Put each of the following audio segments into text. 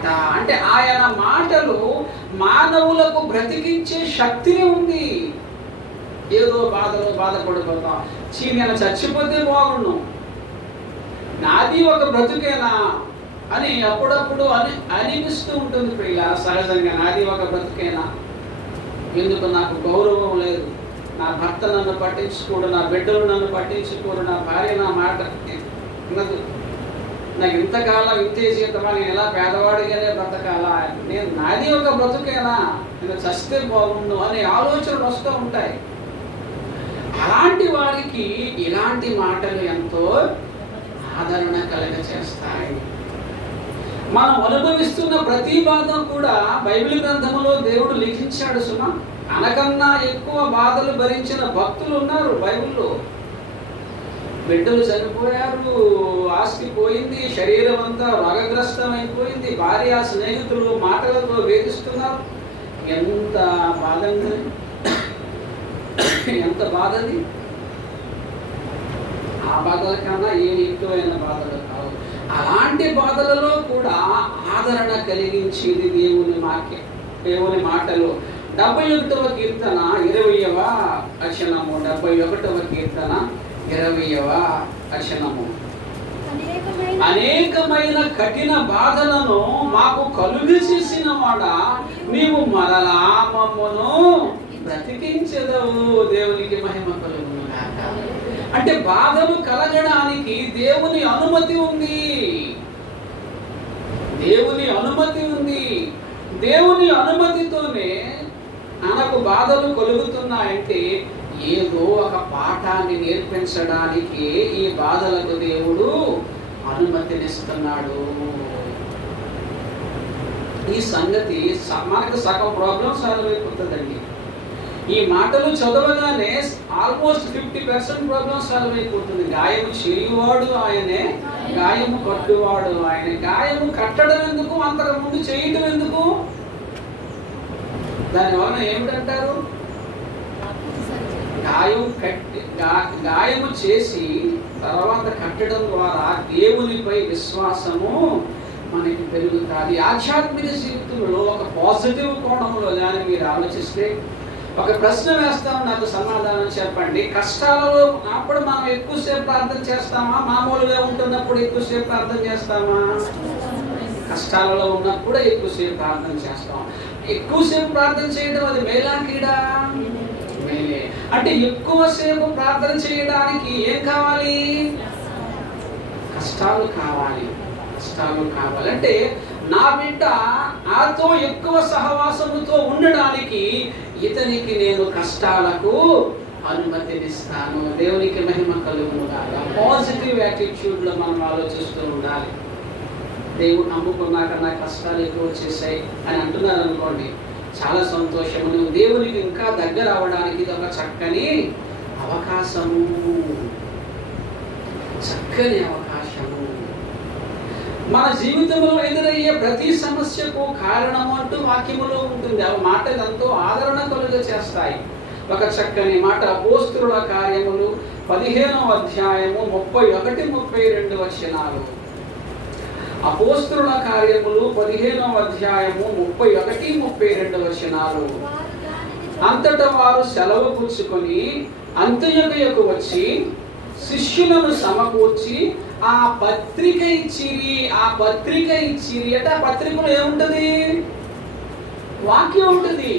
మాట. అంటే ఆయన మాటలు మానవులకు బ్రతికించే శక్తిని ఉంది. ఏదో బాధలో బాధపడిపోతాం, నేను చచ్చిపోతే బాగుండు, నాది ఒక బ్రతుకేనా అని అప్పుడప్పుడు అనిపిస్తూ ఉంటుంది ప్రియ. సహజంగా నాది ఒక బ్రతుకేనా, ఎందుకు నాకు గౌరవం లేదు, నా భర్త నన్ను పట్టించుకోడు, నా బిడ్డలు నన్ను పట్టించుకోరు, నా భార్య నా మాట వినదు, నాకు ఇంతకాలం ఇంతే జీవితమా, నేను ఎలా పేదవాడిగానే బ్రతకాలా, నేను నాది ఒక బ్రతుకేనా, నేను చస్తే బాగుండు అనే ఆలోచనలు వస్తూ ఉంటాయి. అలాంటి వారికి ఇలాంటి మాటలు ఎంతో ఆదరణ కలగచేస్తాయి. మనం అనుభవిస్తున్న ప్రతి బాధ కూడా బైబిల్ గ్రంథంలో దేవుడు లిఖించాడు సుమా. అనకన్నా ఎక్కువ బాధలు భరించిన భక్తులు ఉన్నారు బైబిల్లో. బిడ్డలు చనిపోయారు, ఆస్తి పోయింది, శరీరం అంతా రోగగ్రస్తం అయిపోయింది, భార్య స్నేహితులు మాటలతో వేధిస్తున్నారు. ఎంత బాధ, ఎంత బాధది. ఆ బాధల కన్నా ఏమి ఎక్కువైన బాధలు కావు. అలాంటి బాధలలో కూడా ఆదరణ కలిగించేది దేవుని వాక్యం, దేవుని మాటలు. 71వ కీర్తన 20వ వచనము, 71వ కీర్తన 20వ వచనము. అనేకమైన కఠిన బాధలను మాకు కలుగు చేసిన వాడా, నీవు మరలా మమ్మును బ్రతికించెదవు. దేవునికి మహిమ కలుగును గాక. అంటే బాధలు కలగడానికి దేవుని అనుమతి ఉంది, దేవుని అనుమతి ఉంది. దేవుని అనుమతితోనే మనకు బాధలు కలుగుతున్నాయంటే ఏదో ఒక పాఠాన్ని నేర్పించడానికి ఈ బాధలకు దేవుడు అనుమతినిస్తున్నాడు. ఈ సంగతి మనకు సగం ప్రాబ్లం సాల్వ్ అయిపోతుందండి. ఈ మాటలు చదవగానే ఆల్మోస్ట్ 50% ప్రాబ్లం సాల్వ్ అయిపోతుంది. గాయము చేయువాడు ఆయనే, గాయము కట్టువాడు ఆయనే. గాయము కట్టడం ఎందుకు, అంతకు ముందు చేయటం ఎందుకు? దానివల్ల ఏమిటంటారు? గాయము చేసి తర్వాత కట్టడం ద్వారా దేవునిపై విశ్వాసము మనకి పెరుగుతుంది. ఆధ్యాత్మిక జీవితంలో ఒక పాజిటివ్ కోణంలో కానీ మీరు ఆలోచిస్తే, ఒక ప్రశ్న వేస్తాను, నాకు సమాధానం చెప్పండి. కష్టాలలో అప్పుడు మనం ఎక్కువసేపు ప్రార్థన చేస్తామా, మామూలుగా ఉంటున్నప్పుడు ఎక్కువసేపు ప్రార్థన చేస్తామా? కష్టాలలో ఉన్నప్పుడు ఎక్కువసేపు ప్రార్థన చేస్తాం. ఎక్కువసేపు ప్రార్థన చేయడం అది మేలా కీడా? మేలే. అంటే ఎక్కువసేపు ప్రార్థన చేయడానికి ఏం కావాలి? కష్టాలు కావాలి, కష్టాలు కావాలి. అంటే నా బిడ్డ నాతో ఎక్కువ సహవాసముతో ఉండడానికి ఇతనికి నేను కష్టాలకు అనుమతినిస్తాను. దేవునికి మహిమ కలుగును గాక. పాజిటివ్ యాటిట్యూడ్లో మనం ఆలోచిస్తూ ఉండాలి. దేవుడు నమ్ముకున్నాక నా కష్టాలు ఎక్కువ వచ్చేసాయి అని అంటున్నారు అనుకోండి, చాలా సంతోషము. నువ్వు దేవునికి ఇంకా దగ్గర అవ్వడానికి ఇది ఒక చక్కని అవకాశము, చక్కని అవకాశము. మన జీవితంలో ఎదురయ్యే ప్రతి సమస్యకు కారణము అంటూ వాక్యములో ఉంటుంది. ఆ మాటలు ఎంతో ఆదరణ కలుగ చేస్తాయి. ఒక చక్కని మాట అపోస్తలుల కార్యములు 15వ అధ్యాయము 31-32 వచనాలు. అపోస్తలుల కార్యములు 15వ అధ్యాయము 31-32 వచనాలు. అంతటా వారు సెలవు పుచ్చుకొని అంత్యొకయకు వచ్చి శిష్యులను సమకూర్చి ఆ పత్రిక ఇచ్చిరి. ఆ పత్రిక ఇచ్చిరి అంటే ఆ పత్రికలో ఏముంటది? వాక్యం ఉంటుంది.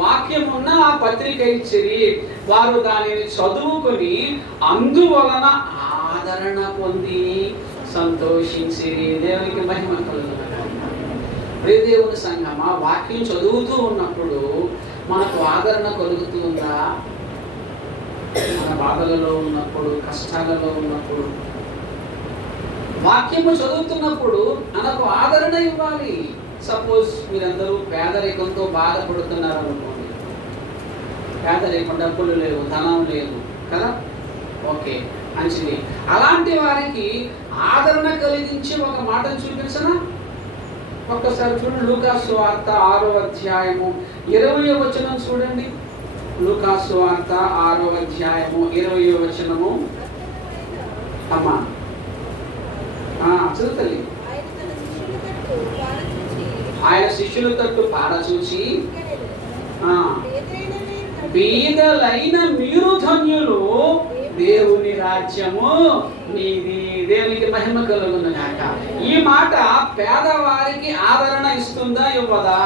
వాక్యం ఉన్న ఆ పత్రిక ఇచ్చిరి. వారు దానిని చదువుకొని అందువలన ఆదరణ పొంది సంతోషించిరి. దేవునికి మహిమ కలుగును గాక. ప్రియ దేవుని సంఘమా, వాక్యం చదువుతూ ఉన్నప్పుడు మనకు ఆదరణ కలుగుతూ ఉందా? మన బాధలలో ఉన్నప్పుడు, కష్టాలలో ఉన్నప్పుడు వాక్యము చదువుతున్నప్పుడు మనకు ఆదరణ ఇవ్వాలి. సపోజ్ మీరందరూ పేదరికంతో బాధపడుతున్నారు అనుకోండి. పేదరికం, డబ్బులు లేవు, ధనం లేదు కదా, ఓకే మంచిది. అలాంటి వారికి ఆదరణ కలిగించి ఒక మాటను చూపించనా? ఒక్కసారి చూడండి, లూకాసు వార్త 6వ అధ్యాయము 20వ వచనం చూడండి. లూకాసు వార్త 6వ అధ్యాయము 20వ వచనము. అమ్మా చదువుతల్లి. ఆయన శిష్యుల తట్టు పారచూచి, బీదలైన మీరు ధన్యులు, దేవుని రాజ్యము నీది. దేవునికి మహిమ కలుగును గాక. ఈ మాట పేదవారికి ఆదరణ ఇస్తుందా ఇవ్వదా?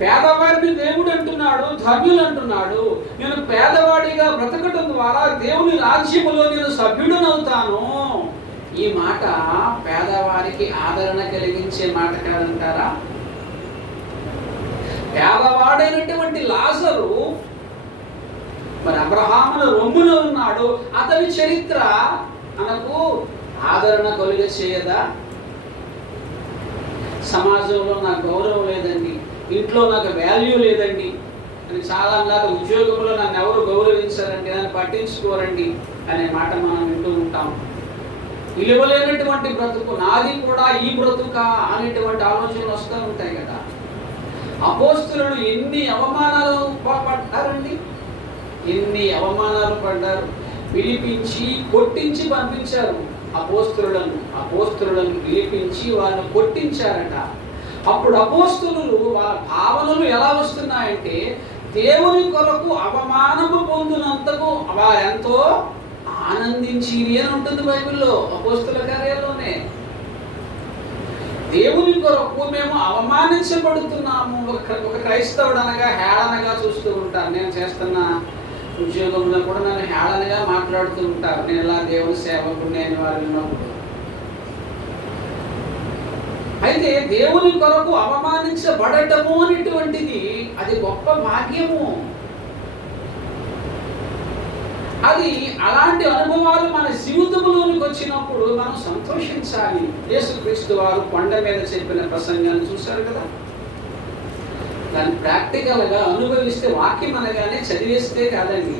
పేదవారిని దేవుడు అంటున్నాడు, ధన్యులు అంటున్నాడు. నేను పేదవాడిగా బ్రతకడం ద్వారా దేవుని రాజ్యములో నేను సభ్యుడనవుతాను. ఈ మాట పేదవారికి ఆదరణ కలిగించే మాట కాదంటారా? పేదవాడైనటువంటి లాజరు మరి అబ్రహాముల రొమ్మున ఉన్నాడు. అతని చరిత్ర మనకు ఆదరణ కలుగ చేయదా? సమాజంలో నాకు గౌరవం లేదండి, ఇంట్లో నాకు వాల్యూ లేదండి అని చాలా లాగా, ఉద్యోగంలో నన్ను ఎవరు గౌరవించారండి, నన్ను పట్టించుకోరండి అనే మాట మనం వింటూ ఉంటాం. విలువలేనటువంటి బ్రతుకు, నాది కూడా ఈ బ్రతుక అనేటువంటి ఆలోచనలు వస్తూ ఉంటాయి కదా. అపోస్తలులు ఎన్ని అవమానాలు పడ్డారండి, ఎన్ని అవమానాలు పడ్డారు. పిలిపించి కొట్టించి పంపించారు అపోస్తలులను పిలిపించి వాళ్ళని కొట్టించారట. అప్పుడు అపోస్తలులు వాళ్ళ భావనలు ఎలా వస్తున్నాయంటే, దేవుని కొరకు అవమానము పొందినంతకు వారెంతో ఆనందించి అని ఉంటుంది బైబిల్లో, అపోస్తల కార్యాల్లోనే. దేవుని కొరకు మేము అవమానించబడుతున్నాము. ఒక క్రైస్తవుడు అనగా హేళనగా చూస్తూ ఉంటారు. నేను చేస్తున్న ఉద్యోగంలో కూడా నన్ను హేళనగా మాట్లాడుతూ ఉంటారు. నేను ఇలా దేవుని సేవకుడిని అని వారు విన్నప్పుడు. అయితే దేవుని కొరకు అవమానించబడటము అనేటువంటిది అది గొప్ప భాగ్యము. అది అలాంటి అనుభవాలు మన జీవితంలోనికి వచ్చినప్పుడు మనం సంతోషించాలి. యేసుక్రీస్తు వారు కొండ మీద చెప్పిన ప్రసంగాన్ని చూశారు కదా. దాన్ని ప్రాక్టికల్గా అనుభవిస్తే, వాక్యం అనగానే చదివేస్తే కాదండి,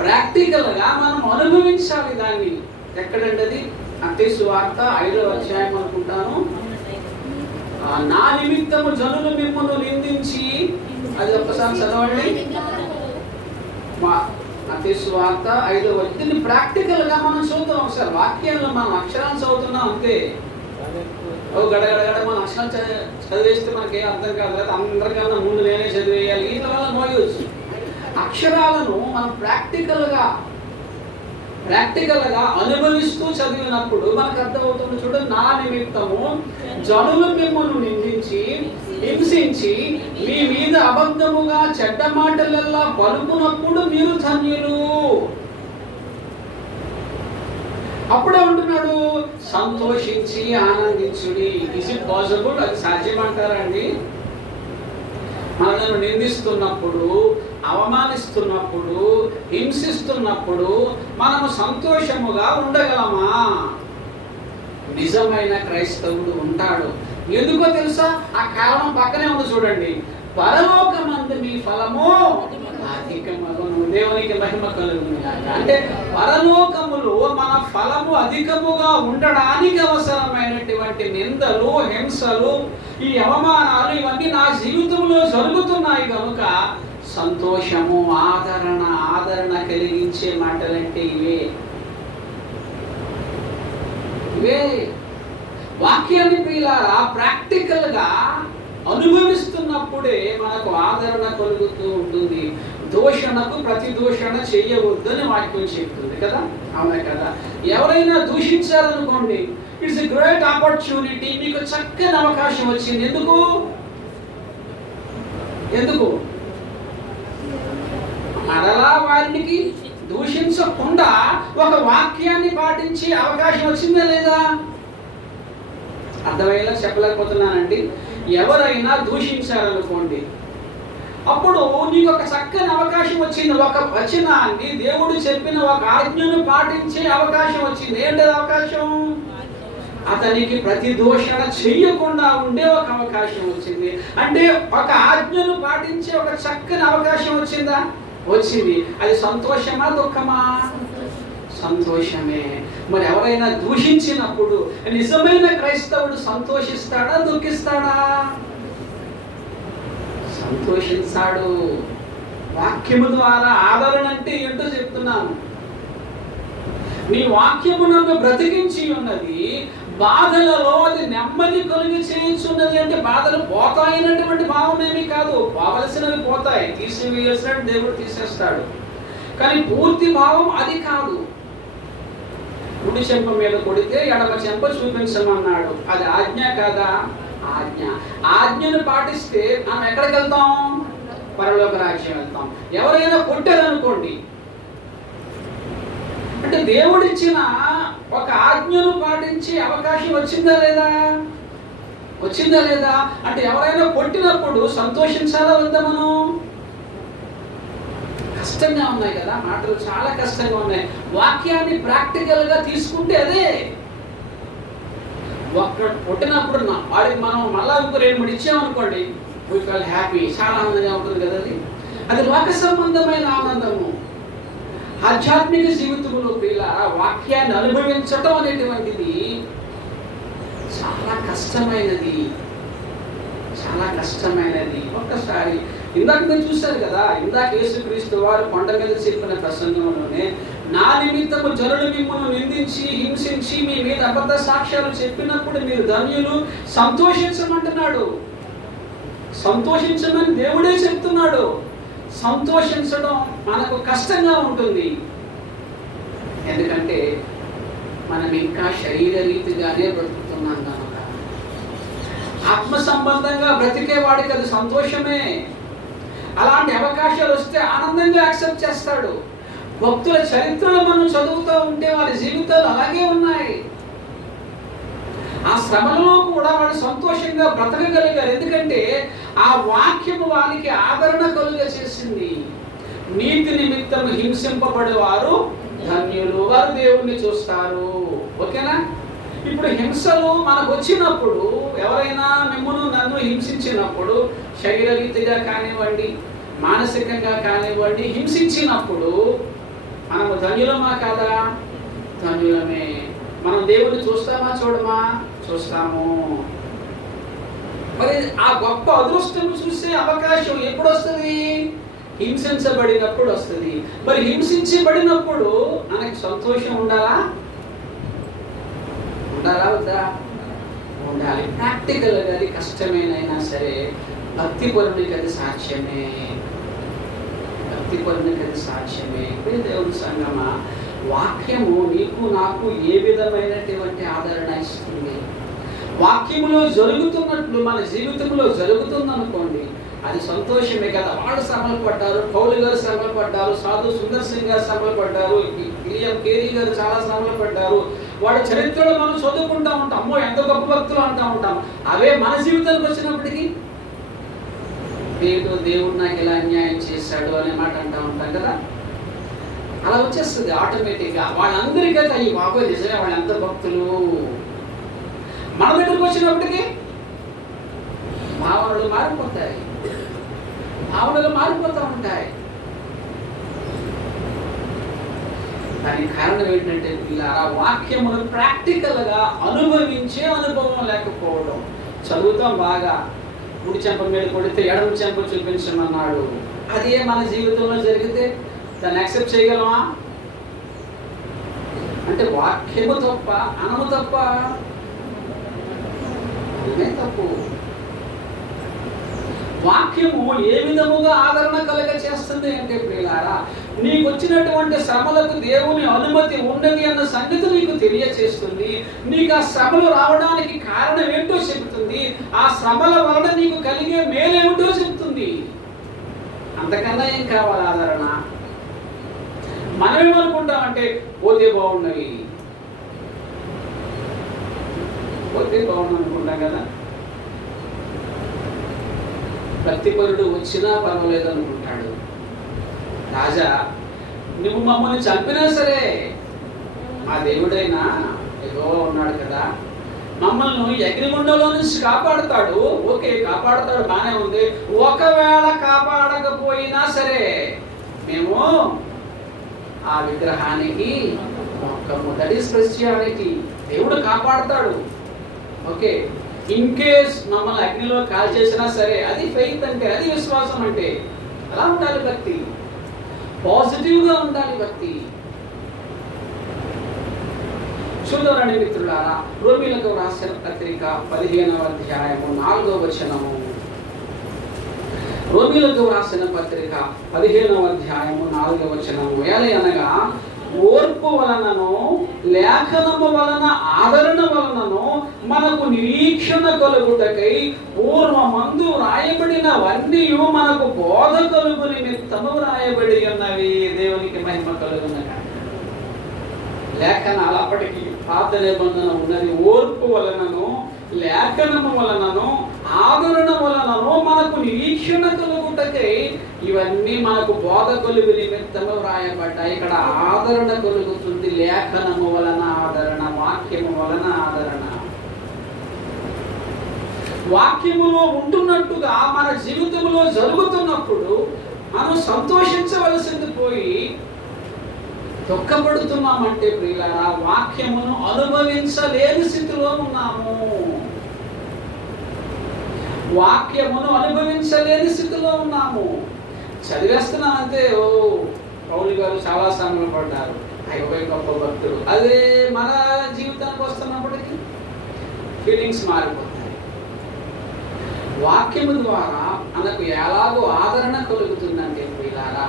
ప్రాక్టికల్గా మనం అనుభవించాలి దాన్ని. ఎక్కడండి అది? మత్తయి సువార్త 5వ అధ్యాయం అనుకుంటాను. నా నిమిత్తము జనులు మిమ్మల్ని నిందించి, అది ఒక్కసారి చదవండి. మత్తయి సువార్త 5వ అధ్యాయం. ప్రాక్టికల్గా మనం చదువుతాం. ఒకసారి వాక్యాలను మనం అక్షరాలు చదువుతున్నాం అంతే. గడగడగడ మనం అక్షరాలు చదివేస్తే మనకేం అర్థం కాదు కదా. అందరికన్నా ముందు నేనే చదివేయాలి, ఇట్లా నో యూజ్. అక్షరాలను మనం ప్రాక్టికల్గా అనుభవిస్తూ చదివినప్పుడు మనకు అర్థమవుతుంది. చూడండి, నా నిమిత్తము జనులు మిమ్మల్ని నిందించి హింసించి మీ మీద అబద్ధముగా చెడ్డ మాటలల్లా పలుకున్నప్పుడు మీరు ధన్యులు. అప్పుడే ఉంటున్నాడు, సంతోషించి ఆనందించుడి. Is it possible? అది సాధ్యమంటారా అండి? మనల్ని నిందిస్తున్నప్పుడు, అవమానిస్తున్నప్పుడు, హింసిస్తున్నప్పుడు మనము సంతోషముగా ఉండగలమా? నిజమైన క్రైస్తవుడు ఉంటాడు. ఎందుకో తెలుసా? ఆ కారణం పక్కనే ఉంది చూడండి. పరలోకమందు మీ ఫలము అధికమగును. దేవునికి మహిమ కలుగును. అంటే పరలోకములో మన ఫలము అధికముగా ఉండడానికి అవసరమైనటువంటి నిందలు, హింసలు, ఈ అవమానాలు ఇవన్నీ నా జీవితంలో జరుగుతున్నాయి కనుక సంతోషము, ఆదరణ కలిగించే మాటలంటే ఇవే. వాక్యాన్ని ప్రియులారా ప్రాక్టికల్గా అనుభవిస్తున్నప్పుడే మనకు ఆదరణ కలుగుతూ ఉంటుంది. దూషణకు ప్రతి దూషణ చేయవద్దని వాక్యం చెప్తుంది కదా. అవునా కదా? ఎవరైనా దూషించారనుకోండి, ఇట్స్ ఎ గ్రేట్ ఆపర్చునిటీ. మీకు చక్కని అవకాశం వచ్చింది. ఎందుకు మరలా వారికి దూషించకుండా ఒక వాక్యాన్ని పాటించే అవకాశం వచ్చిందా లేదా? అర్థమయ్యేలా చెప్పలేకపోతున్నానండి. ఎవరైనా దూషించారనుకోండి, అప్పుడు నీకు ఒక చక్కని అవకాశం వచ్చింది. ఒక వచనాన్ని, దేవుడు చెప్పిన ఒక ఆజ్ఞను పాటించే అవకాశం వచ్చింది. ఏంటది అవకాశం? అతనికి ప్రతి దూషణ చెయ్యకుండా ఉండే ఒక అవకాశం వచ్చింది. అంటే ఒక ఆజ్ఞను పాటించే ఒక చక్కని అవకాశం వచ్చిందా? వచ్చింది. అది సంతోషమా, దుఃఖమా? సంతోషమే. మరి ఎవరైనా దూషించినప్పుడు నిజమైన క్రైస్తవుడు సంతోషిస్తాడా, దుఃఖిస్తాడా? సంతోషిస్తాడు. వాక్యము ద్వారా ఆదరణ అంటే ఏంటో చెప్తున్నాను. నీ వాక్యము నన్ను బ్రతికించి ఉన్నది, బాధలలో అది నెమ్మది కలిగి చేయించున్నది అంటే బాధలు పోతాయినటువంటి భావం ఏమీ కాదు. పోవలసినవి పోతాయి, తీసివేసినట్టు దేవుడు తీసేస్తాడు. కానీ పూర్తి భావం అది కాదు. కుడి చెంప మీద కొడితే ఎడమ చెంప చూపించమన్నాడు. అది ఆజ్ఞ కాదా? ఆజ్ఞ. ఆజ్ఞను పాటిస్తే మనం ఎక్కడికి వెళ్తాం? పరలోక రాజ్యం వెళ్తాం. ఎవరైనా కొట్టారనుకోండి, అంటే దేవుడిచ్చిన ఒక ఆజ్ఞను పాటించే అవకాశం వచ్చిందా లేదా? వచ్చిందా లేదా? అంటే ఎవరైనా కొట్టినప్పుడు సంతోషించాలా వద్దా? మనం కష్టంగా ఉన్నాయి కదా, మాటలు చాలా కష్టంగా ఉన్నాయి. వాక్యాన్ని ప్రాక్టికల్ గా తీసుకుంటే అదే. ఒక్క కొట్టినప్పుడు వాడికి మనం మళ్ళా ఇంకో 2-3 ఇచ్చామనుకోండి, వీ ఫీల్ హ్యాపీ, చాలా ఆనందంగా ఉంటుంది కదా. అది లోక సంబంధమైన ఆనందము. ఆధ్యాత్మిక జీవితంలో పిల్లల వాక్యాన్ని అనుభవించటం అనేటువంటిది చాలా కష్టమైనది, చాలా కష్టమైనది. ఒక్కసారి ఇందాక మీరు చూశారు కదా, ఇందాక యేసుక్రీస్తు వారు కొండ మీద చెప్పిన ప్రసంగంలోనే, నా నిమిత్తము జనులు మిమ్మల్ని నిందించి హింసించి మీ మీద అబద్ధ సాక్ష్యాలు చెప్పినప్పుడు మీరు ధన్యులు, సంతోషించమంటున్నాడు. సంతోషించమని దేవుడే చెప్తున్నాడు. సంతోషించడం మనకు కష్టంగా ఉంటుంది, ఎందుకంటే మనం ఇంకా శరీర రీతిగానే బ్రతుకుతున్నాం కనుక. ఆత్మ సంబంధంగా బ్రతికే వాడికి అది సంతోషమే. అలాంటి అవకాశాలు వస్తే ఆనందంగా యాక్సెప్ట్ చేస్తాడు. భక్తుల చరిత్రలు మనం చదువుతూ ఉంటే వారి జీవితాలు అలాగే ఉన్నాయి. ఆ శ్రమలో కూడా వాడు సంతోషంగా బ్రతకగలిగారు, ఎందుకంటే ఆ వాక్యము వారికి ఆదరణ కలుగ చేసింది. నీతి నిమిత్తం హింసింపబడేవారు ధన్యులు, వారు దేవుణ్ణి చూస్తారు. ఓకేనా? ఇప్పుడు హింసలు మనకు వచ్చినప్పుడు, ఎవరైనా మిమ్మల్ని నన్ను హింసించినప్పుడు, శరీరరీతిగా కానివ్వండి, మానసికంగా కానివ్వండి, హింసించినప్పుడు మనము ధన్యులమా కాదా? ధన్యులమే. మనం దేవుణ్ణి చూస్తామా చూడమా? చూస్తాము. మరి ఆ గొప్ప అదృష్టం చూసే అవకాశం ఎప్పుడు వస్తుంది? హింసించబడినప్పుడు వస్తుంది. మరి హింసించబడినప్పుడు మనకి సంతోషం ఉండాలా? ఉండాలా వద్దా? ఉండాలి. ప్రాక్టికల్ గా అది కష్టమేనైనా సరే భక్తి పరునికి అది సాక్ష్యమే. భక్తి పరునికి అది సాక్ష్యమే. దేవుని సంగమా, వాక్యము నీకు నాకు ఏ విధమైనటువంటి ఆదరణ ఇస్తుంది? వాక్యములో జరుగుతున్నట్లు మన జీవితంలో జరుగుతుందనుకోండి, అది సంతోషమే కదా. వాళ్ళు శ్రమలు పడ్డారు, పౌలు గారు శ్రమలు పడ్డారు, సాధు సుందర్ సింగ్ గారు శ్రమలు పడ్డారు, విలియం కేరీ గారు చాలా శ్రమలు పడ్డారు. వాళ్ళ చరిత్రలో మనం చదువుకుంటా ఉంటాం, అమ్మో ఎంత గొప్ప భక్తులు అంటూ ఉంటాం. అవే మన జీవితానికి వచ్చినప్పటికీ దేవుడు నాకు ఇలా అన్యాయం చేశాడు అనే మాట అంటూ ఉంటాం కదా. అలా వచ్చేస్తుంది ఆటోమేటిక్గా. వాళ్ళందరికైతే అయ్యి బాబోయ్ నిజమే వాళ్ళు ఎంత భక్తులు. మన దగ్గరకు వచ్చినప్పటికీ భావనలు మారిపోతాయి, భావనలు మారిపోతూ ఉంటాయి. దానికి కారణం ఏంటంటే పిల్లల వాక్యమును ప్రాక్టికల్ గా అనుభవించే అనుభవం లేకపోవడం. చదువుతాం బాగా, కుడి చెంప మీద కొడితే ఎడమ చెంప చూపించమన్నాడు. అదే మన జీవితంలో జరిగితే దాన్ని యాక్సెప్ట్ చేయగలమా? అంటే వాక్యము తప్ప, అనము తప్ప, అనే తప్పు. వాక్యము ఏ విధముగా ఆదరణ కలగ చేస్తుంది అంటే ప్రియులారా, నీకు వచ్చినటువంటి శ్రమలకు దేవుని అనుమతి ఉన్నది అన్న సంగతి నీకు తెలియచేస్తుంది. నీకు ఆ శ్రమలు రావడానికి కారణం ఏంటో చెబుతుంది. ఆ శ్రమల వలన నీకు కలిగే మేలేమిటో చెబుతుంది. అంతకన్నా ఏం కావాలి ఆదరణ? మనమేమనుకుంటామంటే పోతే బాగున్నవి, పోతే బాగుంది అనుకుంటాం కదా. భక్తిపరుడు వచ్చినా పర్వాలేదు అనుకుంటాడు. రాజా, నువ్వు మమ్మల్ని చంపినా సరే మా దేవుడైనా ఏదో ఉన్నాడు కదా, మమ్మల్ని అగ్నిగుండంలో నుంచి కాపాడుతాడు. ఓకే, కాపాడుతాడు, బానే ఉంది. ఒకవేళ కాపాడకపోయినా సరే మేము ఆ విగ్రహానికి మొక్కము. That is Christianity. దేవుడు కాపాడుతాడు. ఓకే, ఇన్ కేస్ మమ్మల్ని అగ్నిలో కాల్ చేసినా సరే అది ఫెయిత్ అంటే, అది విశ్వాసం అంటే. అలా ఉండాలి భక్తి, పాజిటివ్గా ఉండాలి భక్తి. చూడండి మిత్రులారా, రోమీలకు రాసిన పత్రిక 15వ అధ్యాయము 4వ వచనము. రోమీలకు రాసిన పత్రిక 15వ అధ్యాయము 4వ వచనము. అనగా ఓర్పు వలనను లేఖనము వలన ఆదరణ వలనను మనకు నిరీక్షణ కలుగుటకై పూర్వమందు వ్రాయబడినవన్నీ మనకు బోధ కలుగు నిమిత్తము వ్రాయబడి ఉన్నవి. దేవునికి మహిమ కలుగునగా. లేఖనాలు అప్పటికి పాత నిబంధన ఉన్నది. ఓర్పు వలనను లేఖనము వలనను ఆదరణ వలనను మనకు నిరీక్షణ కలుగుటకై ఇవన్నీ మనకు బోధ కలుగు నిమిత్తము వ్రాయబడ్డాయి. ఇక్కడ ఆదరణ కలుగుతుంది. లేఖనము వలన ఆదరణ, వాక్యము వలన ఆదరణ. వాక్యములో ఉంటున్నట్టుగా మన జీవితంలో జరుగుతున్నప్పుడు మనం సంతోషించవలసింది పోయి దుఃఖపడుతున్నామంటే ప్రియులారా, వాక్యమును అనుభవించలేని స్థితిలో ఉన్నాము. వాక్యమును అనుభవించలేని స్థితిలో ఉన్నాము. చదివేస్తున్నామంటే ఓ పౌలు గారు చాలా శ్రమలు పడ్డారు, అయిపోయి గొప్ప భక్తులు. అదే మన జీవితానికి వస్తున్నప్పటికీ ఫీలింగ్స్ మారిపోతాయి. వాక్యము ద్వారా మనకు ఎలాగో ఆదరణ కలుగుతుందంటే ప్రియులారా,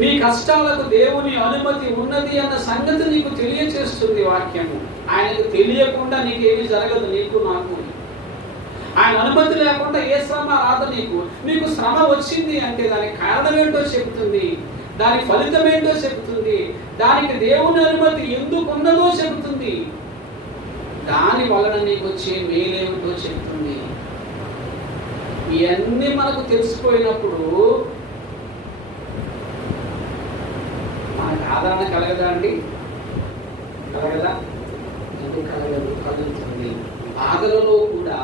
నీ కష్టాలకు దేవుని అనుమతి ఉన్నది అన్న సంగతి నీకు తెలియచేస్తుంది వాక్యము. ఆయనకు తెలియకుండా నీకేమీ జరగదు, నీకు నాకు. ఆయన అనుమతి లేకుండా ఏ శ్రమ రాదు నీకు. నీకు శ్రమ వచ్చింది అంటే దానికి కారణం ఏంటో చెబుతుంది, దాని ఫలితం ఏంటో చెబుతుంది, దానికి దేవుని అనుమతి ఎందుకు ఉన్నదో చెబుతుంది, దాని వలన నీకు వచ్చే మేలేమిటో చెబుతుంది. ఇవన్నీ మనకు తెలిసిపోయినప్పుడు మనకు ఆదరణ కలగదా అండి? కలగదా? ఎందుకు కలగదు? కలుగుతుంది. బాధలలో కూడా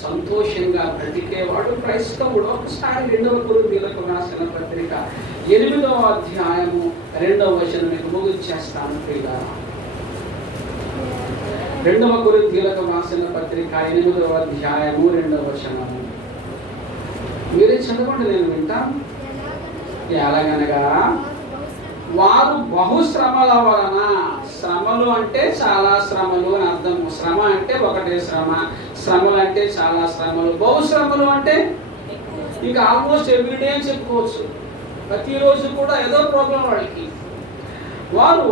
సంతోషంగా బ్రతికేవాడు క్రైస్తవుడు. ఒకసారి 2వ కొరింథీయులకు రాసిన పత్రిక 8వ అధ్యాయము 2వ వచనం మీకు ముగించేస్తాను ప్రియులారా. 2వ కొరింథీయులకు రాసిన పత్రిక 8వ అధ్యాయము 2వ వచనము. మీరే చదవండి, నేను వింటాను. ఎలాగనగా వారు బహుశ్రమల వలన, శ్రమలు అంటే చాలా శ్రమలు అని అర్థము. శ్రమ అంటే ఒకటే శ్రమ, శ్రమలు అంటే చాలా శ్రమలు. బహుశ్రమలు అంటే ఇంకా ఆల్మోస్ట్ ఎవ్రీడే అని చెప్పుకోవచ్చు. ప్రతిరోజు కూడా ఏదో ప్రాబ్లం వాళ్ళకి. వారు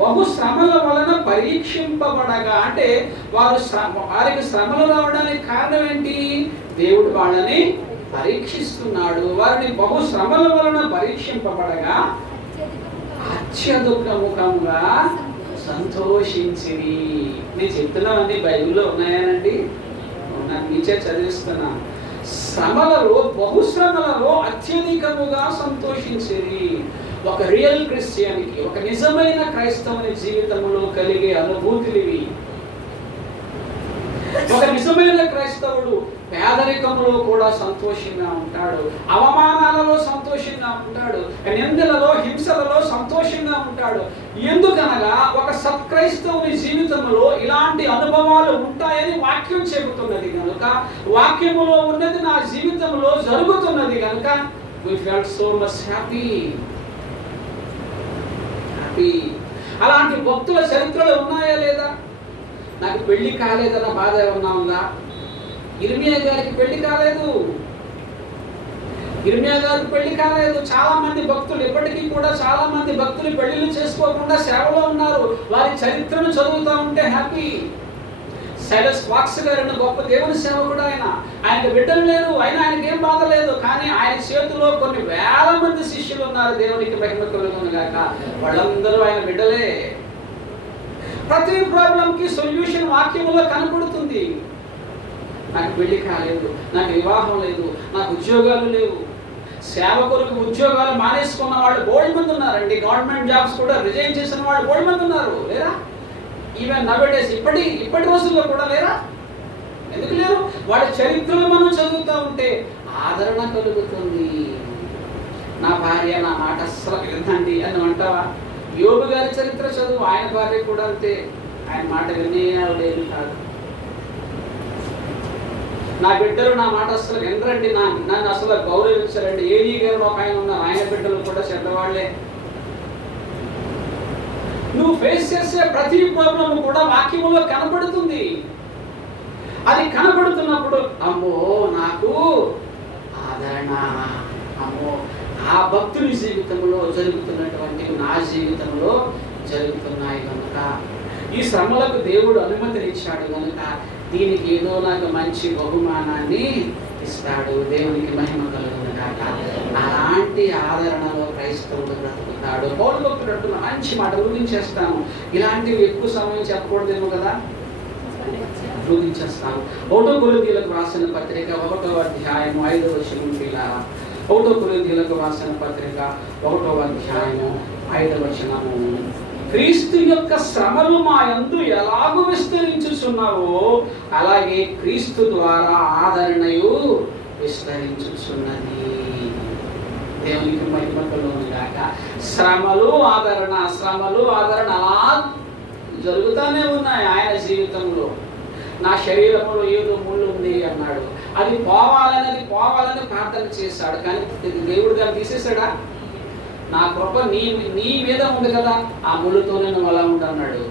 బహుశ్రమల వలన పరీక్షింపబడగా, అంటే వారికి శ్రమలు రావడానికి కారణం ఏంటి? దేవుడు వాళ్ళని పరీక్షిస్తున్నాడు. వారిని బహుశ్రమల వలన పరీక్షింపబడగా అత్యధికముఖంగా సంతోషించిరి. నేను చెప్తున్నానండి, బైబిల్లో ఉన్నాయానండి, నాకు నీచే చదివిస్తున్నాను. శ్రమలలో, బహుశ్రమలలో అత్యధికముగా సంతోషించిరి. ఒక రియల్ క్రిస్టియన్కి, ఒక నిజమైన క్రైస్తవుని జీవితంలో కలిగే అనుభూతులివి. ఒక నిజమైన క్రైస్తవుడు పేదరికంలో కూడా సంతోషంగా ఉంటాడు, అవమానాలలో సంతోషంగా ఉంటాడు, నిందలలో, హింసలలో సంతోషంగా ఉంటాడు. ఎందుకనగా ఒక సత్క్రైస్తవుని జీవితంలో ఇలాంటి అనుభవాలు ఉంటాయని వాక్యం చెబుతున్నది కనుక, వాక్యములో ఉన్నది నా జీవితంలో జరుగుతున్నది కనుక we felt so much happy. అలాంటి భక్తుల చరిత్రలు ఉన్నాయా లేదా? నాకు పెళ్లి కాలేదన్న బాధ ఏమన్నా ఉందా? ఇర్మియా గారికి పెళ్లి కాలేదు. ఇర్మియా గారికి పెళ్లి కాలేదు. చాలా మంది భక్తులు, ఇప్పటికీ కూడా చాలా మంది భక్తులు పెళ్లిళ్ళు చేసుకోకుండా సేవలో ఉన్నారు. వారి చరిత్రను చదువుతూ ఉంటే హ్యాపీ. సైలస్ ఫాక్స్ గారు గొప్ప దేవుని సేవకుడు. ఆయనకు బిడ్డలు లేరు, అయినా ఆయనకి ఏం బాధ లేదు. కానీ ఆయన చేతిలో కొన్ని వేల మంది శిష్యులు ఉన్నారు. దేవునికి మహిమ కలుగును గాక. వాళ్ళందరూ ఆయన బిడ్డలే. ప్రతి ప్రాబ్లంకి సొల్యూషన్ వాక్యములో కనపడుతుంది. నాకు పెళ్లి కాలేదు, నాకు వివాహం లేదు, నాకు ఉద్యోగాలు లేవు. సేవకులకు ఉద్యోగాలు మానేసుకున్న వాళ్ళు బోల్డ్ మంది ఉన్నారండి. గవర్నమెంట్ జాబ్స్ కూడా రిజైన్ చేసిన వాళ్ళు బోల్డ్ మంది ఉన్నారు, లేరా? ఈవెన్ నవేడేస్ ఇప్పటి రోజుల్లో కూడా లేరా? ఎందుకు లేరు? వాళ్ళ చరిత్రలు మనం చదువుతూ ఉంటే ఆదరణ కలుగుతుంది. నా భార్య నా మాట అస్సలు వినండి అని అంటావా? యోబు గారి చరిత్ర చదువు, ఆయన భార్య కూడా అంతే. ఆయన మాట వినేది కాదు. నా బిడ్డలు నా మాట అసలు వినరండి, నన్ను అసలు గౌరవించరండి. ఏలీ గారు ఒక ఆయన ఉన్నారు, ఆయన బిడ్డలు కూడా చెడ్డవాళ్లే. నువ్వు ఫేస్ చేసే ప్రతి ప్రాబ్లం కూడా వాక్యములో కనబడుతుంది. అది కనబడుతున్నప్పుడు అమ్మో నాకు ఆదరణ, అమ్మో ఆ భక్తుని జీవితంలో జరుగుతున్నటువంటి నా జీవితంలో జరుగుతున్నాయి కనుక, ఈ శ్రమలకు దేవుడు అనుమతినిచ్చాడు కనుక దీనికి ఏదో నాకు మంచి బహుమానాన్ని ఇస్తాడు. దేవునికి మహిమ కలుగును గాక. అలాంటి ఆదరణలో క్రైస్తవుడు బ్రతుకుతాడు. పౌలు భక్తుడు అంటున్న మంచి మాట ముగించేస్తాను. ఇలాంటివి ఎక్కువ సమయం చెప్పకూడదేమో కదా, ముగించేస్తాను. 1 కొరింథీయులకు రాసిన పత్రిక 1వ అధ్యాయము 5వ వచనం ఇలా. 1 కొరింథీయులకు రాసిన పత్రిక 1వ అధ్యాయము 5వ వచనము. క్రీస్తు యొక్క శ్రమలు మా యందు ఎలాగూ విస్తరించుచున్నావో అలాగే క్రీస్తు ద్వారా ఆదరణయు విస్తరించుచున్నది. దేవునికి మహిమ కలుగును గాక. శ్రమలు ఆదరణ అలా జరుగుతూనే ఉన్నాయి ఆయన జీవితంలో. నా శరీరంలో ఏదో ముళ్ళు ఉంది అన్నాడు, అది పోవాలని ప్రార్థన చేశాడు. కానీ దేవుడు దాన్ని తీసేశాడా? నా కృప నీ మీద ఉంది కదా, ఆ ముళ్ళుతోనే నువ్వు అలా ఉండన్నాడు.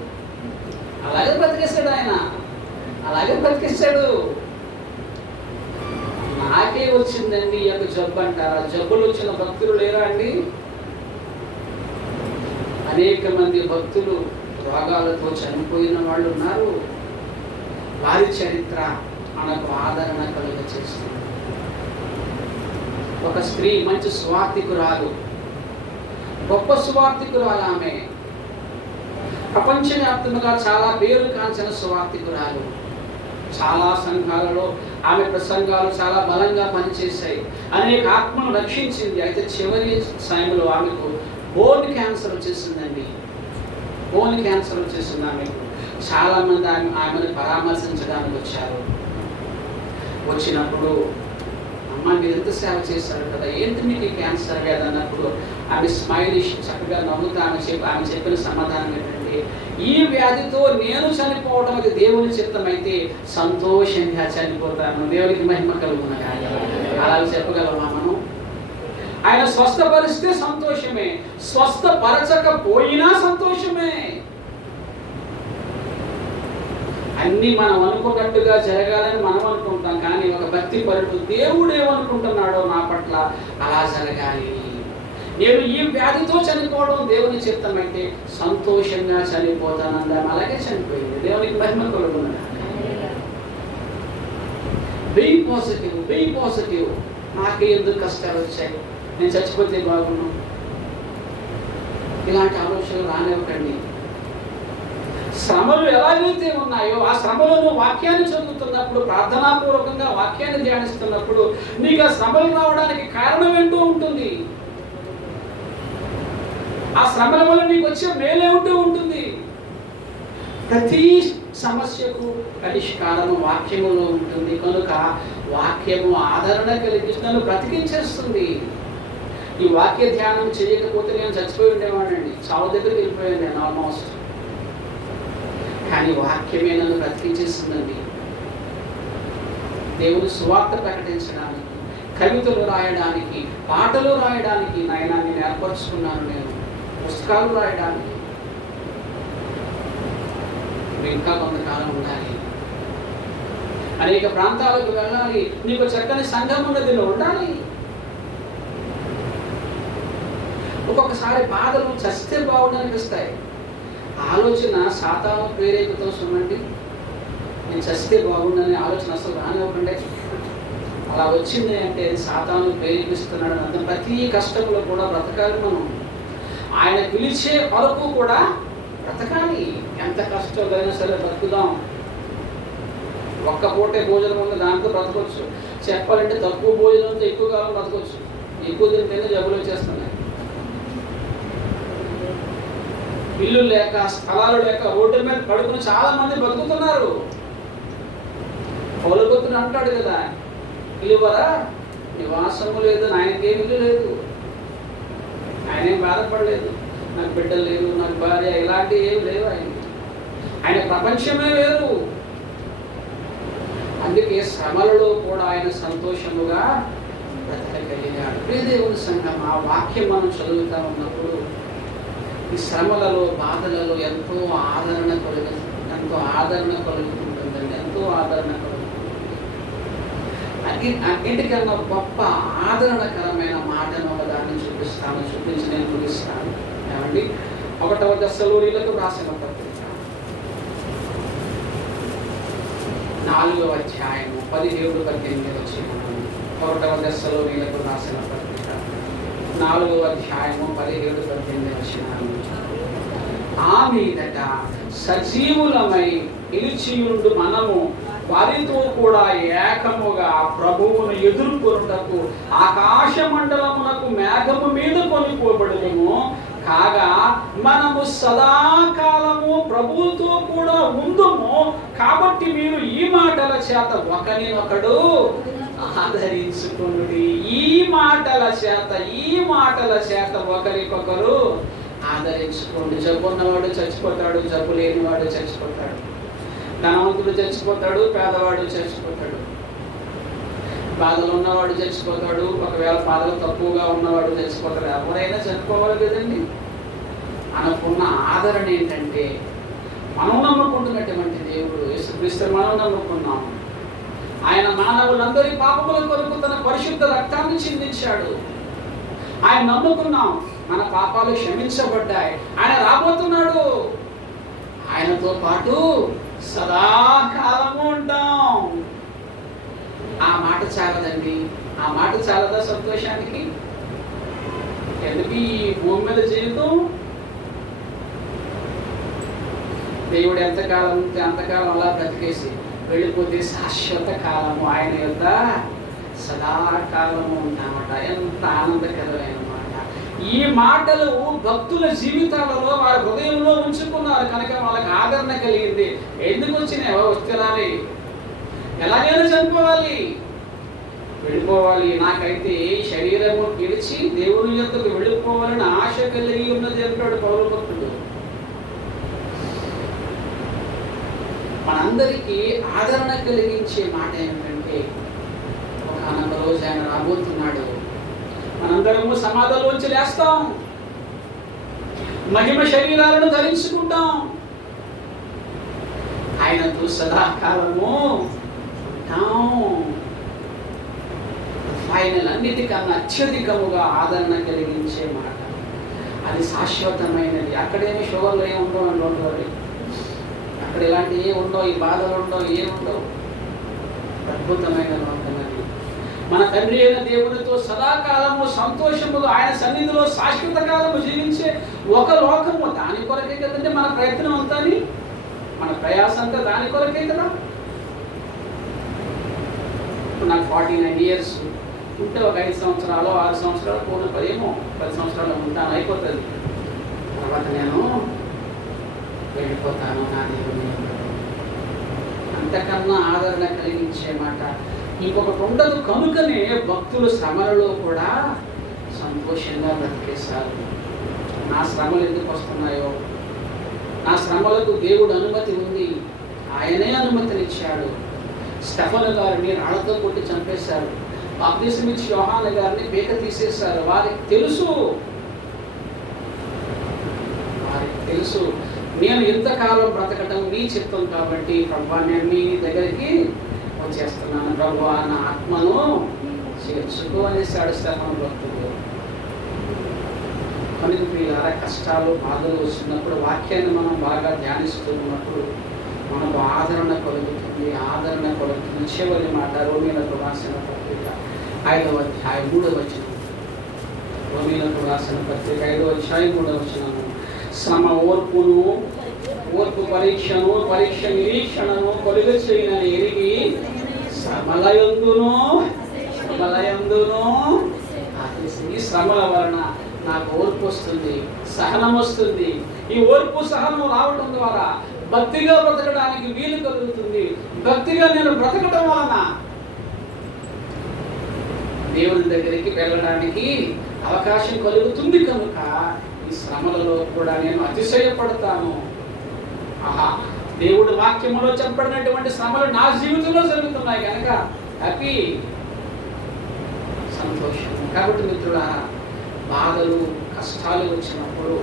అలాగే బ్రతికేశాడు ఆయన, అలాగే బ్రతికేశాడు. నాకే వచ్చిందండి ఈ యొక్క జబ్బు అంటారా? జబ్బులు వచ్చిన భక్తులు లేరా అండి? అనేక మంది భక్తులు రోగాలతో చనిపోయిన వాళ్ళు ఉన్నారు. వారి చరిత్ర మనకు ఆదరణ కలుగ చేస్తుంది. ఒక స్త్రీ మంచి స్వార్థికురాలు, గొప్ప స్వార్థికురాలు. ఆమె ప్రపంచవ్యాప్తంగా చాలా పేరు కాంచిన స్వార్థికురాలు. చాలా సంఘాలలో ఆమె ప్రసంగాలు చాలా బలంగా పనిచేశాయి, అనేక ఆత్మను రక్షించింది. అయితే చివరి సమయంలో ఆమెకు బోన్ క్యాన్సర్ వచ్చేసిందండి. బోన్ క్యాన్సర్ వచ్చేసింది ఆమెకు. చాలా మంది ఆమెను పరామర్శించడానికి వచ్చారు. వచ్చినప్పుడు అమ్మ మీరు ఎంత సేవ చేశారు కదా, ఏంటి మీకు క్యాన్సర్ కదా అన్నప్పుడు ఆమె స్మైలిష్ చక్కగా నవ్వుతూ ఆమె చెప్పిన సమాధానం ఏంటంటే, ఈ వ్యాధితో నేను చనిపోవడం అది దేవుని చిత్తమైతే సంతోషంగా చనిపోతాను. దేవునికి మహిమ కలుగును గాక. అలా చెప్పగలమా మనం? ఆయన స్వస్థపరిస్తే సంతోషమే, స్వస్థపరచకపోయినా సంతోషమే. అన్నీ మనం అనుకున్నట్టుగా జరగాలని మనం అనుకుంటాం, కానీ ఒక భక్తి పరుడు దేవుడు ఏమనుకుంటున్నాడో నా పట్ల అలా జరగాలి. నేను ఈ వ్యాధితో చనిపోవడం దేవుని చిత్తమైతే సంతోషంగా చనిపోతానందాం. అలాగే చనిపోయింది. దేవునికి మహిమ కలుగును గాక. Be positive. నాకు ఎందుకు కష్టాలు వచ్చాయి, నేను చచ్చిపోతే బాగున్నాను, ఇలాంటి ఆలోచనలు రానివ్వకండి. శ్రమలు ఎలాగైతే ఉన్నాయో ఆ శ్రమలను వాక్యాన్ని చదువుతున్నప్పుడు, ప్రార్థనాపూర్వకంగా వాక్యాన్ని ధ్యానిస్తున్నప్పుడు నీకు ఆ శ్రమలు రావడానికి కారణం ఏంటో ఉంటుంది. ఆ శ్రమల వల్ల నీకు వచ్చే మేలేమిటో ఉంటుంది. ప్రతి సమస్యకు పరిష్కారము వాక్యములో ఉంటుంది కనుక వాక్యము ఆదరణ కలిగిస్తూ నన్ను బ్రతికించేస్తుంది. ఈ వాక్య ధ్యానం చేయకపోతే నేను చచ్చిపోయి ఉండేవాడినండి, చావు దగ్గరికి వెళ్ళిపోయాను నేను ఆల్మోస్ట్. కానీ వాక్యమే నన్ను బ్రతికించేస్తుందండి. దేవుని సువార్త ప్రకటించడానికి, కవితలు రాయడానికి, పాటలు రాయడానికి నాయన నేను ఏర్పరచుకున్నాను. నేను పుస్తకాలు రాయడానికి ఇంకా కొంతకాలం ఉండాలి. అనేక ప్రాంతాలకు వెళ్ళాలి. నీకు చక్కని సంఘం ఉన్నది, ఉండాలి. ఒక్కొక్కసారి బాధలు చస్తే బాగుండనిపిస్తాయి. ఆలోచన సాతాను ప్రేరేపితం చూడండి. నేను చస్తే బాగుండని ఆలోచన అసలు రానివ్వకండి. అలా వచ్చింది అంటే సాతాను ప్రేరేపిస్తున్నాడు అర్థం. ప్రతి కష్టంలో కూడా బ్రతకాలి మనం. ఆయన పిలిచే వరకు కూడా బ్రతకాలి. ఎంత కష్టమైనా సరే బ్రతుకుదాం. ఒక్క పూటే భోజనం ఉంది, దాంతో బ్రతకొచ్చు. చెప్పాలంటే తక్కువ భోజనంతో ఎక్కువ కాలం బ్రతకొచ్చు. ఎక్కువ తింటేనే జబ్బులు వచ్చేస్తున్నాయి. ఇల్లు లేక, స్థలాలు లేక రోడ్డు మీద పడుకుని చాలా మంది బతుకుతున్నారు. పౌలభక్తుడు అంటాడు కదా, ఇల్లువరా నివాసము లేదు, ఆయనకేం ఇల్లు లేదు, ఆయనేం బాధపడలేదు. నాకు బిడ్డలు లేరు, నాకు భార్య, ఇలాంటివి ఏం లేవు. ఆయన ప్రపంచమే వేరు. అందుకే శ్రమలలో కూడా ఆయన సంతోషముగా బ్రతకగలిగాడు. ప్రియదేవుని సంఘం, ఆ వాక్యం మనం చదువుతా ఉన్నప్పుడు ఈ శ్రమలలో బాధలలో ఎంతో ఆదరణ కలుగుతుంటుందండి. ఎంతో ఆదరణ కలుగుతుంది. అన్నిటికన్నా గొప్ప ఆదరణకరమైన మాటను ఒకదాన్ని చూపించి నేను ముగిస్తాను. ఏమండి, 1వ దశలోనిలకు రాసిన పత్రిక 4వ అధ్యాయము 17-18 వచనాలు. 1వ దశలోనిలకు రాసిన పత్రిక 4వ అధ్యాయము 17-18 వచనాలు. ఆ మీదట సజీవులమై నిలిచియుండు మనము వారితో కూడా ఏకముగా ప్రభువును ఎదుర్కొనుటకు ఆకాశ మండలమునకు మేఘము మీద కొనిపోబడుదుము. కాగా మనము సదాకాలము ప్రభువుతో కూడా ఉందుము. కాబట్టి మీరు ఈ మాటల చేత ఒకరినొకడు ఆదరించుకునుడి. ఈ మాటల చేత ఒకరికొకరు ఆదరించుకోండి. జబ్బు ఉన్నవాడు చచ్చిపోతాడు, జబ్బు లేనివాడు చచ్చిపోతాడు. ధనవంతుడు చచ్చిపోతాడు, పేదవాడు చచ్చిపోతాడు. బాధలు ఉన్నవాడు చచ్చిపోతాడు, ఒకవేళ బాధలు తక్కువగా ఉన్నవాడు చచ్చిపోతాడు. ఎవరైనా చనిపోవాలి కదండి. అనుకున్న ఆదరణ ఏంటంటే మనం నమ్ముకుంటున్నటువంటి దేవుడు యేసుక్రీస్తు మనం నమ్ముకున్నాం. ఆయన మానవులందరి పాపముల కొరకు తన పరిశుద్ధ రక్తాన్ని చిందించాడు. ఆయన నమ్ముకున్నాం, మన పాపాలు క్షమించబడ్డాయి. ఆయన రాబోతున్నాడు, ఆయనతో పాటు సదాకాలము ఉంటాం. ఆ మాట చాలదండి. ఆ మాట చాలదా సంతోషానికి? ఎందుకు ఈ భూమి మీద జీవితం? దేవుడు ఎంతకాలం ఉంటే అంతకాలం అలా బ్రతికేసి వెళ్ళిపోతే శాశ్వత కాలము ఆయన యొక్క సదాకాలము ఉంటామట. ఎంత ఆనందకరమైన మాట! ఈ మాటలు భక్తుల జీవితాలలో వారి హృదయంలో ఉంచుకున్నారు కనుక వాళ్ళకి ఆదరణ కలిగింది. ఎందుకు వచ్చినాయి? వస్తున్నాయి, ఎలాగైనా చనిపోవాలి, వెళ్ళిపోవాలి. నాకైతే శరీరము గెలిచి దేవుని యొద్దకు వెళ్ళిపోవాలని ఆశ కలిగి ఉన్నది అంటాడు పౌలు భక్తుడు. మనందరికీ ఆదరణ కలిగించే మాట ఏమిటంటే ఒకనొక రోజు ఆయన రాబోతున్నాడు. మనందరము సమాధిలోంచి లేస్తాం, మహిమ శరీరాలను ధరించుకుంటాం, ఆయనతో సదాకాలము ఉంటాం. ఫైనల్ అన్నిటికన్నా అత్యధికముగా ఆదరణ కలిగించే మాట. అది శాశ్వతమైనది. అక్కడేమి షుగర్లు ఏమి ఉండవు, అక్కడ ఇలాంటి ఏ ఉండవు, ఈ బాధలు ఉండవు, ఏముండవు. అద్భుతమైన లోకం అది. మన తండ్రి అయిన దేవునితో సదాకాలము సంతోషముగా ఆయన సన్నిధిలో శాశ్వత కాలము జీవించే ఒక లోకము. దాని కొరకే కదంటే మన ప్రయత్నం అంతా, మన ప్రయాస అంతా దాని కొరకే కదా. ఇప్పుడు నాకు 49 years ఉంటే ఒక 5 సంవత్సరాలు 6 సంవత్సరాలు పోను 10 సంవత్సరాలు ఉంటాను, అయిపోతుంది. తర్వాత నేను వెళ్ళిపోతాను నా దేవుని. అంతకన్నా ఆదరణ కలిగించే మాట ఇంకొకటి ఉండదు. కనుకనే భక్తులు శ్రమలలో కూడా సంతోషంగా బ్రతికేస్తారు. నా శ్రమలు ఎందుకు వస్తున్నాయో, నా శ్రమలకు దేవుడు అనుమతి ఉంది, ఆయనే అనుమతినిచ్చాడు. స్టెఫను గారిని రాళ్లతో కొట్టి చంపేశారు. బాప్తిసమిచ్చి యోహాను గారిని పీక తీసేశారు. వారికి తెలుసు నేను ఇంతకాలం బ్రతకటం నీ చిత్తం కాబట్టి ప్రభువా నేను మీ దగ్గరికి వచ్చేస్తున్నాను, ప్రభువా నా ఆత్మను చేర్చుకో అనేసాడు స్టెఫను భక్తుడు. మనకి ప్రియులారా, కష్టాలు బాధలు వచ్చినప్పుడు వాక్యాన్ని మనం బాగా ధ్యానిస్తున్నప్పుడు మనకు ఆదరణ కలుగుతుంది. చివరి మాట రోమీలకు రాసిన పత్రిక 5వ అధ్యాయం 3వ వచనం. రోమీలకు రాసిన పత్రిక 5వ అధ్యాయం 3వ వచనము. శ్రమ ఓర్పు పరీక్షను, పరీక్ష నిరీక్షణను కలుగ చేయనని ఎరిగి శ్రమలయందును ఈ శ్రమల వలన నాకు ఓర్పు వస్తుంది, సహనం వస్తుంది. ఈ ఓర్పు సహనం రావడం ద్వారా భక్తిగా బ్రతకడానికి వీలు కలుగుతుంది. భక్తిగా నేను బ్రతకడం వలన దేవుని దగ్గరికి వెళ్ళడానికి అవకాశం కలుగుతుంది. కనుక ఈ శ్రమలలో కూడా నేను అతిశయపడతాను. దేవుడు వాక్యములో చెప్పబడినటువంటి శ్రమలు నా జీవితంలో జరుగుతున్నాయి కనుక హ్యాపీ, సంతోషం. కాబట్టి మిత్రులారా, బాధలు కష్టాలు వచ్చినప్పుడు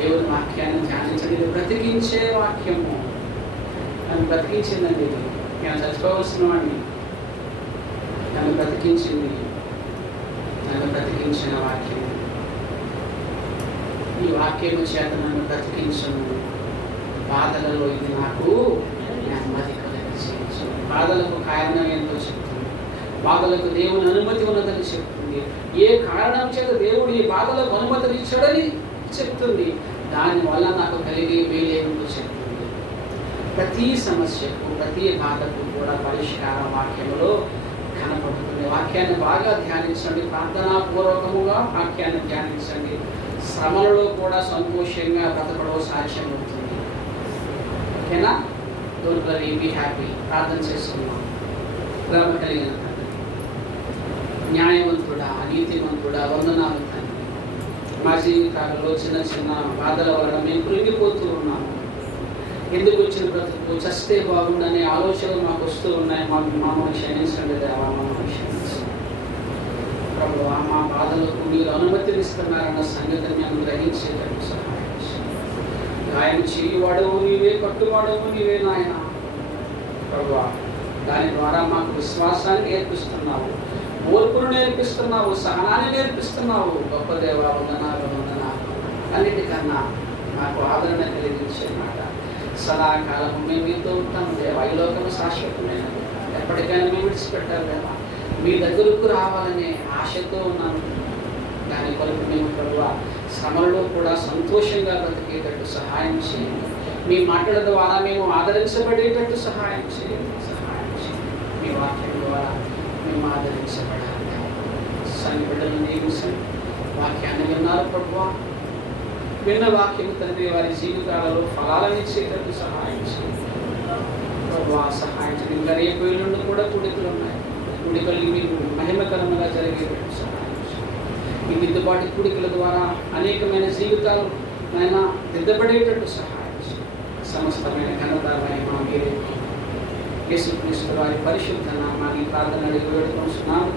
దేవుని వాక్యాన్ని ధ్యానించండి. ఇది బ్రతికించే వాక్యము. నన్ను బ్రతికించిందండి. ఇది నేను చచ్చిపోవలసిన వాడిని, నన్ను బ్రతికించింది. నన్ను బ్రతికించిన వాక్యము. ఈ వాక్యము చేత నన్ను బ్రతికించను. బాధలలో ఇది నాకు నెమ్మది కలిగించు. బాధలకు కారణం ఏంటో చెప్తుంది. బాధలకు దేవుని అనుమతి ఉన్నదని చెప్తుంది. ఏ కారణం చేత దేవుడు ఈ బాధలకు అనుమతిని ఇచ్చాడని చెప్తుంది. దానివల్ల నాకు కలిగే మేలేంటో చెప్తుంది. ప్రతి సమస్యకు, ప్రతి బాధకు కూడా పరిష్కారం వాక్యంలో కనపడుతుంది. వాక్యాన్ని బాగా ధ్యానించండి. ప్రార్థనాపూర్వకముగా వాక్యాన్ని ధ్యానించండి. శ్రమలలో కూడా సంతోషంగా బ్రతకడం సాక్ష్యం అవుతుంది. ఓకేనా? Don't worry, be happy. ప్రార్థన చేస్తున్నాం. ప్రేమ కలిగిన తండ్రి, న్యాయవంతుడా, నీతివంతుడా, వందనాలు తండ్రి. మా జీవితాలలో చిన్న చిన్న బాధల వలన మేము కృంగిపోతూ ఉన్నాము. ఎందుకు వచ్చిన బ్రతుకు, చస్తే బాగుండనే ఆలోచనలు మాకు వస్తూ ఉన్నాయి. మమ్మల్ని క్షమించండి దేవా, మమ్మల్ని క్షమించండి ప్రభువా. మా బాధలకు మీరు అనుమతినిస్తున్నారన్న సంగతిని మేము గ్రహించేటట్టు సహాయం చేయండి. గాయం చేయువాడవు నీవే, కట్టువాడవు నీవే నాయన ప్రభువా. దాని ద్వారా మాకు విశ్వాసాన్ని నేర్పిస్తున్నావు, ఓర్పును నేర్పిస్తున్నావు, సహనాన్ని నేర్పిస్తున్నావు. గొప్ప దేవా, వందనాలు వందనాలు. అన్నిటికన్నా నాకు ఆదరణ కలిగించే మాట, సదాకాలం మేము మీతో ఉంటాము దేవా. ఈ లోకము శాశ్వతమైనది, ఎప్పటికైనా మేము విడిచిపెట్టాలి దేవా. మీ దగ్గరకు రావాలనే ఆశతో ఉన్నాను. దాని కొరకు మేము ప్రభువా శ్రమలలో కూడా సంతోషంగా బ్రతికేటట్టు సహాయం చేయండి. మీ మాటల ద్వారా మేము ఆదరించబడేటట్టు సహాయం చేయండి. మీ వాక్యం ద్వారా మేము ఆదరించబడాలి. సన్ని బిడ్డలు నియమించండి. వాక్యాన్ని విన్నారు ప్రభువా. విన్న వాక్యం తండ్రి వారి జీవితాలలో ఫలాలను ఇచ్చేటట్టు సహాయం చేయండి ప్రభువా. సహాయం చేయండి. ఇంకా రేపు ఎల్లుండి కూడా కూడికలు ఉన్నాయి. కూడికలు మీకు మహిమకరంగా జరిగేటట్టు సహాయం చేయండి. ఈ దిద్దుబాటు కూడికల ద్వారా అనేకమైన జీవితాలు అయినా దిద్దబడేటట్టు సహాయం చేయండి. సమస్తమైన ఘనత మహిమ మీరే. యేసుక్రీస్తు వారి పరిశుద్ధ నామాన్ని ప్రార్థన అడిగి వేడుకొంటున్నాను.